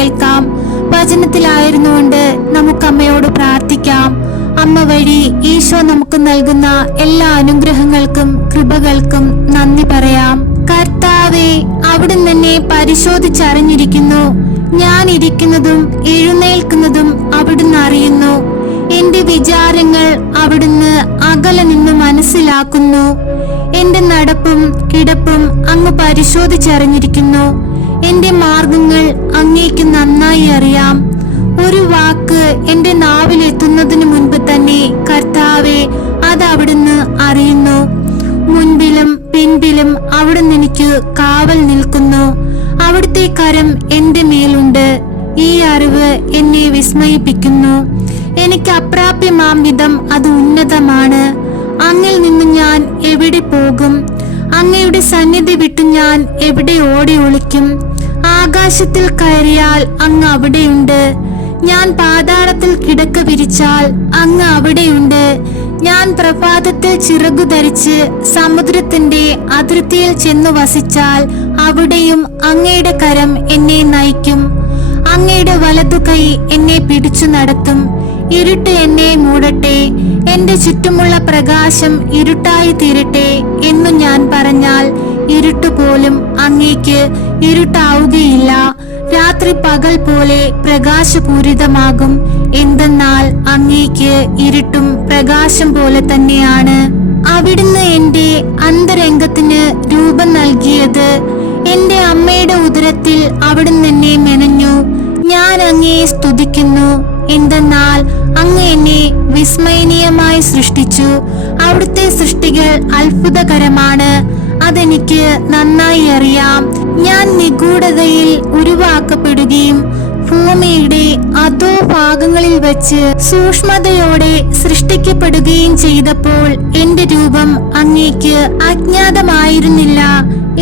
കേൾക്കാം. വചനത്തിലായിരുന്നുകൊണ്ട് നമുക്ക് അമ്മയോട് പ്രാർത്ഥിക്കാം. അമ്മ വഴി ഈശോ നമുക്ക് നൽകുന്ന എല്ലാ അനുഗ്രഹങ്ങൾക്കും കൃപകൾക്കും നന്ദി പറയാം. കർത്താവേ, അവിടുന്ന് എന്നെ പരിശോധിച്ചറിഞ്ഞിരിക്കുന്നു. ഞാൻ ഇരിക്കുന്നതും എഴുന്നേൽക്കുന്നതും അവിടുന്ന് അറിയുന്നു. എന്റെ വിചാരങ്ങൾ അവിടുന്ന് അകലെ നിന്ന് മനസ്സിലാക്കുന്നു. എന്റെ നടപ്പും കിടപ്പും അങ്ങ് പരിശോധിച്ചറിഞ്ഞിരിക്കുന്നു. എന്റെ മാർഗങ്ങൾ അങ്ങേക്ക് നന്നായി അറിയാം. ഒരു വാക്ക് എന്റെ നാവിലെത്തുന്നതിന് മുൻപ് തന്നെ കർത്താവെ, അത് അവിടുന്ന് അറിയുന്നു. മുൻപിലും പിൻപിലും അവിടുന്ന് എനിക്ക് കാവൽ നിൽക്കുന്നു. അവിടുത്തെ കരം എന്റെ മേലുണ്ട്. ഈ അറിവ് എന്നെ വിസ്മയിപ്പിക്കുന്നു. എനിക്ക് അപ്രാപ്യമാം വിധം അത് ഉന്നതമാണ്. അങ്ങിൽ നിന്ന് ഞാൻ എവിടെ പോകും? അങ്ങയുടെ സന്നിധി വിട്ടു ഞാൻ എവിടെ ഓടി ഒളിക്കും? ആകാശത്തിൽ കയറിയാൽ അങ്ങ് അവിടെയുണ്ട്. ഞാൻ പാതാളത്തിൽ കിടക്ക വിരിച്ചാൽ അങ്ങ് അവിടെയുണ്ട്. ഞാൻ പ്രഭാതത്തിൽ ചിറകു ധരിച്ച് സമുദ്രത്തിന്റെ അതിർത്തിയിൽ ചെന്നു വസിച്ചാൽ അവിടെയും അങ്ങയുടെ കരം എന്നെ നയിക്കും. അങ്ങയുടെ വലതുകൈ എന്നെ പിടിച്ചു നടത്തും. ഇരുട്ട് എന്നെ മൂടട്ടെ, എന്റെ ചുറ്റുമുള്ള പ്രകാശം ഇരുട്ടായി തീരട്ടെ എന്നു ഞാൻ പറഞ്ഞാൽ ഇരുട്ടുപോലും അങ്ങേക്ക് ഇരുട്ടാവുകയില്ല. രാത്രി പകൽ പോലെ പ്രകാശപൂരിതമാകും. എന്തെന്നാൽ അങ്ങേക്ക് ഇരുട്ടും പ്രകാശം പോലെ തന്നെയാണ്. അവിടുന്ന് എന്റെ അന്തരംഗത്തിന് രൂപം നൽകിയത്. എന്റെ അമ്മയുടെ ഉദരത്തിൽ അവിടുന്ന് എന്നെ മെനഞ്ഞു. ഞാൻ അങ്ങയെ സ്തുതിക്കുന്നു. എന്തെന്നാൽ അങ്ങ് എന്നെ വിസ്മയനീയമായി സൃഷ്ടിച്ചു. അവിടുത്തെ സൃഷ്ടികൾ അത്ഭുതകരമാണ്. അതെനിക്ക് നന്നായി അറിയാം. ഞാൻ നിഗൂഢതയിൽ ഉരുവാക്കപ്പെടുകയും ഭൂമിയുടെ അധോ ഭാഗങ്ങളിൽ വെച്ച് സൂക്ഷ്മതയോടെ സൃഷ്ടിക്കപ്പെടുകയും ചെയ്തപ്പോൾ എന്റെ രൂപം അങ്ങേക്ക് അജ്ഞാതമായിരുന്നില്ല.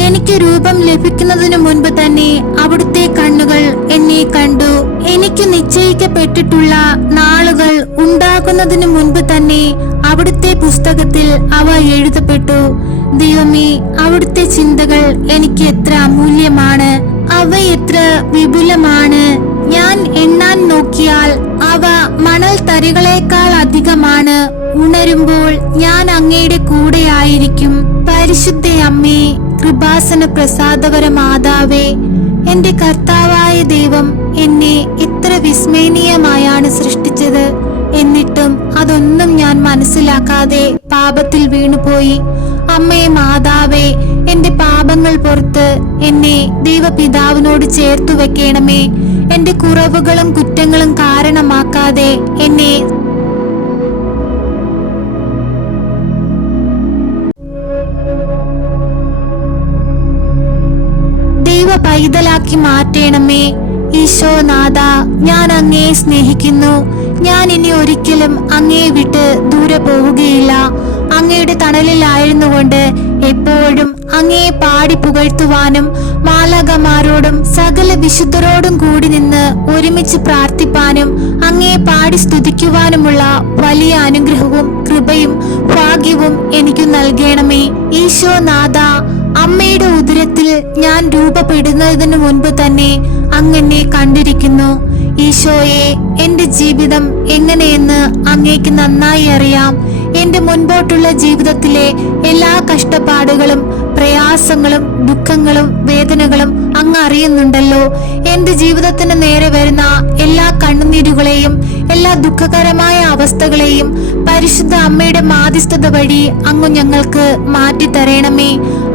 എനിക്ക് രൂപം ലഭിക്കുന്നതിനു മുൻപ് തന്നെ അവിടുത്തെ കണ്ണുകൾ എന്നെ കണ്ടു. എനിക്ക് നിശ്ചയിക്കപ്പെട്ടിട്ടുള്ള നാളുകൾ ഉണ്ടാകുന്നതിനു മുൻപ് തന്നെ അവിടുത്തെ പുസ്തകത്തിൽ അവ എഴുതപ്പെട്ടു. ദൈവമേ, അവിടുത്തെ ചിന്തകൾ എനിക്ക് എത്ര അമൂല്യമാണ്, അവ എത്ര വിപുലമാണ്. ഞാൻ എണ്ണാൻ നോക്കിയാൽ അവ മണൽ തരികളേക്കാൾ അധികമാണ്. ഉണരുമ്പോൾ ഞാൻ അങ്ങയുടെ കൂടെയായിരിക്കും. പരിശുദ്ധ അമ്മേ, കൃപാസന പ്രസാദകര മാതാവേ, എന്റെ കർത്താവായ ദൈവം എന്നെ ഇത്ര വിസ്മയനീയമായാണ് സൃഷ്ടിച്ചത്. എന്നിട്ടും അതൊന്നും ഞാൻ മനസ്സിലാക്കാതെ പാപത്തിൽ വീണുപോയി. അമ്മേ മാതാവേ, എന്റെ പാപങ്ങൾ പുറത്ത് എന്നെ ദൈവപിതാവിനോട് ചേർത്തു വെക്കണമേ. എന്റെ കുറവുകളും കുറ്റങ്ങളും കാരണമാക്കാതെ എന്നെ ദൈവ പൈതലാക്കി മാറ്റണമേ. ഈശോനാഥ, ഞാൻ അങ്ങയെ സ്നേഹിക്കുന്നു. ഞാൻ ഇനി ഒരിക്കലും അങ്ങയെ വിട്ട് ദൂരെ പോവുകയില്ല. അങ്ങയുടെ തണലിലായിരുന്നുകൊണ്ട് എപ്പോഴും അങ്ങയെ പാടി പുകഴ്ത്തുവാനും മാലാഖമാരോടും സകല വിശുദ്ധരോടും കൂടി നിന്ന് ഒരുമിച്ച് പ്രാർത്ഥിപ്പാനും അങ്ങയെ പാടി സ്തുതിക്കുവാനുമുള്ള വലിയ അനുഗ്രഹവും കൃപയും ഭാഗ്യവും എനിക്ക് നൽകണമേ. ഈശോനാഥ, അമ്മയുടെ ഉദരത്തിൽ ഞാൻ രൂപപ്പെടുന്നതിന് മുൻപ് തന്നെ അങ്ങെന്നെ കണ്ടിരിക്കുന്നു. ഈശോയെ, എന്റെ ജീവിതം എങ്ങനെയെന്ന് അങ്ങേക്ക് നന്നായി അറിയാം. എന്റെ മുൻപോട്ടുള്ള ജീവിതത്തിലെ എല്ലാ കഷ്ടപ്പാടുകളും പ്രയാസങ്ങളും ദുഃഖങ്ങളും വേദനകളും അങ്ങ് അറിയുന്നുണ്ടല്ലോ. എന്റെ ജീവിതത്തിന് നേരെ വരുന്ന എല്ലാ കണ്ണുനീരുകളെയും എല്ലാ ദുഃഖകരമായ അവസ്ഥകളെയും പരിശുദ്ധ അമ്മയുടെ മാധ്യസ്ഥത വഴി അങ്ങ് ഞങ്ങൾക്ക് മാറ്റിത്തരണമേ.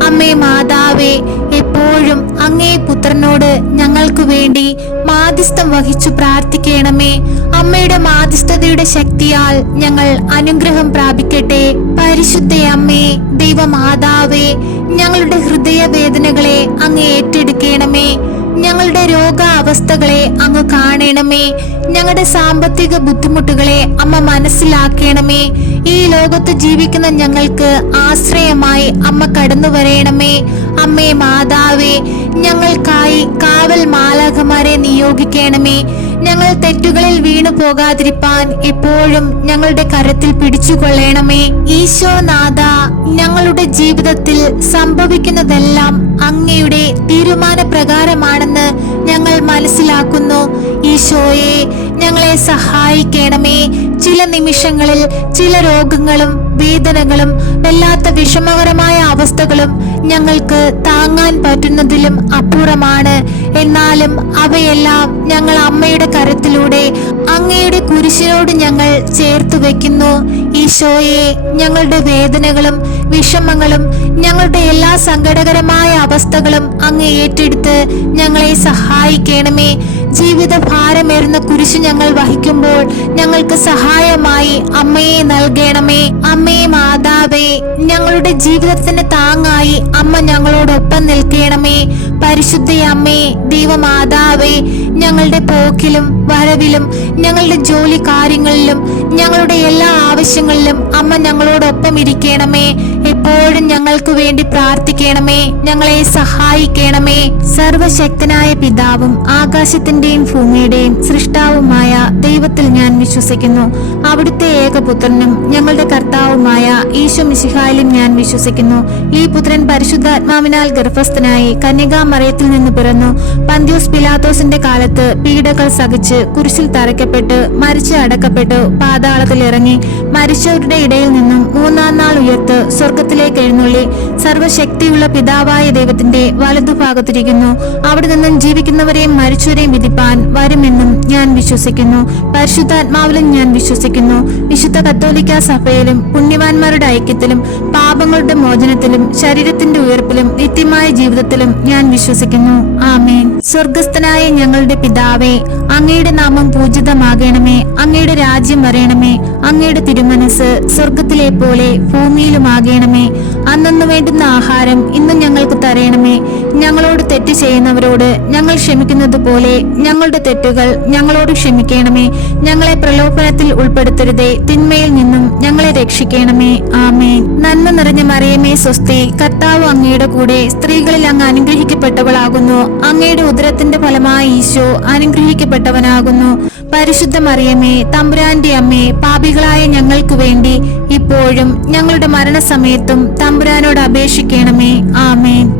അമ്മേ മാതാവേ, എപ്പോഴും അങ്ങേ പുത്രനോട് ഞങ്ങൾക്ക് വേണ്ടി മാധ്യസ്ഥം വഹിച്ചു പ്രാർത്ഥിക്കണമേ. അമ്മയുടെ മാധ്യസ്ഥതയുടെ ശക്തിയാൽ ഞങ്ങൾ അനുഗ്രഹം പ്രാപിക്കട്ടെ. പരിശുദ്ധ അമ്മേ, ദൈവമാതാവേ, ഞങ്ങളുടെ ഹൃദയവേദനകളെ അങ്ങ് ഏറ്റെടുക്കണമേ. ഞങ്ങളുടെ രോഗാവസ്ഥകളെ അങ്ങ് കാണണമേ. ഞങ്ങളുടെ സാമ്പത്തിക ബുദ്ധിമുട്ടുകളെ അമ്മ മനസ്സിലാക്കണമേ. ഈ ലോകത്ത് ജീവിക്കുന്ന ഞങ്ങൾക്ക് ആശ്രയമായി അമ്മ കടന്നു വരയണമേ. അമ്മേ മാതാവേ, ഞങ്ങൾക്കായി കാവൽ മാലാഖമാരെ നിയോഗിക്കണമേ. ഞങ്ങൾ തെറ്റുകളിൽ വീണു പോകാതിരിപ്പാൻ എപ്പോഴും ഞങ്ങളുടെ കരത്തിൽ പിടിച്ചുകൊള്ളണമേ. ഈശോനാഥ, ഞങ്ങളുടെ ജീവിതത്തിൽ സംഭവിക്കുന്നതെല്ലാം അങ്ങയുടെ തീരുമാനപ്രകാരമാണെന്ന് ഞങ്ങൾ മനസ്സിലാക്കുന്നു. ഈശോയെ, ഞങ്ങളെ സഹായിക്കണമേ. ചില നിമിഷങ്ങളിൽ ചില രോഗങ്ങളും വേദനകളും വല്ലാത്ത വിഷമകരമായ അവസ്ഥകളും ഞങ്ങൾക്ക് താങ്ങാൻ പറ്റുന്നതിലും അപ്പുറമാണ്. എന്നാലും അവയെല്ലാം ഞങ്ങൾ അമ്മയുടെ കരത്തിലൂടെ അങ്ങയുടെ കുരിശിനോട് ഞങ്ങൾ ചേർത്ത് വെക്കുന്നു. ഈശോയെ, ഞങ്ങളുടെ വേദനകളും വിഷമങ്ങളും ഞങ്ങളുടെ എല്ലാ സങ്കടകരമായ അവസ്ഥകളും അങ്ങ് ഏറ്റെടുത്ത് ഞങ്ങളെ സഹായിക്കണമേ. ജീവിത ഭാരമേറുന്ന കുരിശ് ഞങ്ങൾ വഹിക്കുമ്പോൾ ഞങ്ങൾക്ക് സഹായമായി അമ്മയെ നൽകണമേ. അമ്മേ മാതാവേ, ഞങ്ങളുടെ ജീവിതത്തിന് താങ്ങായി അമ്മ ഞങ്ങളോടൊപ്പം നിൽക്കണമേ. പരിശുദ്ധ അമ്മേ, ദൈവമാതാവേ, ഞങ്ങളുടെ പോക്കിലും വരവിലും ഞങ്ങളുടെ ജോലി കാര്യങ്ങളിലും ഞങ്ങളുടെ എല്ലാ ആവശ്യങ്ങളിലും അമ്മ ഞങ്ങളോടൊപ്പം ഇരിക്കണമേ. എപ്പോഴും ഞങ്ങൾക്ക് വേണ്ടി പ്രാർത്ഥിക്കണമേ. ഞങ്ങളെ സഹായിക്കണമേ. സർവശക്തനായ പിതാവും ആകാശത്തിന്റെയും ഭൂമിയുടെയും സൃഷ്ടാവുമായ ദൈവത്തിൽ ഞാൻ വിശ്വസിക്കുന്നു. അവിടുത്തെ ഏകപുത്രനും ഞങ്ങളുടെ കർത്താവുമായ ഈശോ മിശിഹായിലും ഞാൻ വിശ്വസിക്കുന്നു. ഈ പുത്രൻ പരിശുദ്ധാത്മാവിനാൽ ഗർഭസ്ഥനായി കന്യകാമറിയത്തിൽ നിന്ന് പിറന്നു. പന്ത്യോസ് പിലാത്തോസിന്റെ കാലത്ത് പീഡകൾ സഹിച്ച് കുരിശിൽ തറയ്ക്കപ്പെട്ട് മരിച്ച് അടക്കപ്പെട്ടു പാതാളത്തിൽ ഇറങ്ങി മരിച്ചവരുടെ ഇടയിൽ നിന്നും മൂന്നാം നാൾ ഉയർത്ത് സ്വർഗത്തിലേക്ക് എഴുന്നള്ളി സർവശക്തിയുള്ള പിതാവായ ദൈവത്തിന്റെ വലതുഭാഗത്തിരിക്കുന്നു. അവിടെ നിന്നും ജീവിക്കുന്നവരെയും മരിച്ചവരെയും വിധിപ്പാൻ വരുമെന്നും ഞാൻ വിശ്വസിക്കുന്നു. പരിശുദ്ധാത്മാവിലും ഞാൻ വിശ്വസിക്കുന്നു. വിശുദ്ധ കത്തോലിക്കാ സഭയിലും പുണ്യവാന്മാരുടെ ഐക്യത്തിലും പാപങ്ങളുടെ മോചനത്തിലും ശരീരത്തിന്റെ ഉയർപ്പിലും നിത്യമായ ജീവിതത്തിലും ഞാൻ വിശ്വസിക്കുന്നു. ആമേൻ. സ്വർഗസ്ഥനായ ഞങ്ങളുടെ പിതാവേ, അങ്ങയുടെ നാമം പൂജിതമാകണമേ. അങ്ങയുടെ രാജ്യം വരയണമേ. അങ്ങയുടെ തിരുമനസ് സ്വർഗത്തിലെ പോലെ ഭൂമിയിലുമാകണമേ. അന്നന്ന് വേണ്ടുന്ന ആഹാരം ഇന്ന് ഞങ്ങൾക്ക് തരയണമേ. ഞങ്ങളോട് തെറ്റ് ചെയ്യുന്നവരോട് ഞങ്ങൾ ക്ഷമിക്കുന്നത് പോലെ ഞങ്ങളുടെ തെറ്റുകൾ ഞങ്ങളോട് ക്ഷമിക്കണമേ. ഞങ്ങളെ പ്രലോഭനത്തിൽ ഉൾപ്പെടുത്തരുതേ, തിന്മയിൽ നിന്നും ഞങ്ങളെ രക്ഷിക്കണമേ. ആമേൻ. നന്മ നിറഞ്ഞ മറിയമേ സ്വസ്തി, കർത്താവ് അങ്ങയുടെ കൂടെ സ്ത്രീകളിൽ അങ്ങ് അനുഗ്രഹിക്കപ്പെട്ടവളാകുന്നു. അങ്ങയുടെ ഉദരത്തിന്റെ ഫലമായി ഈശോ അനുഗ്രഹിക്കപ്പെട്ടവനാകുന്നു. പരിശുദ്ധ മറിയമേ, തമ്പുരാന്റെ അമ്മേ, പാപികളായ ഞങ്ങൾക്ക് വേണ്ടി ഇപ്പോഴും ഞങ്ങളുടെ മരണസമയത്തും തമ്പുരാനോട് അപേക്ഷിക്കണമേ. ആമേൻ.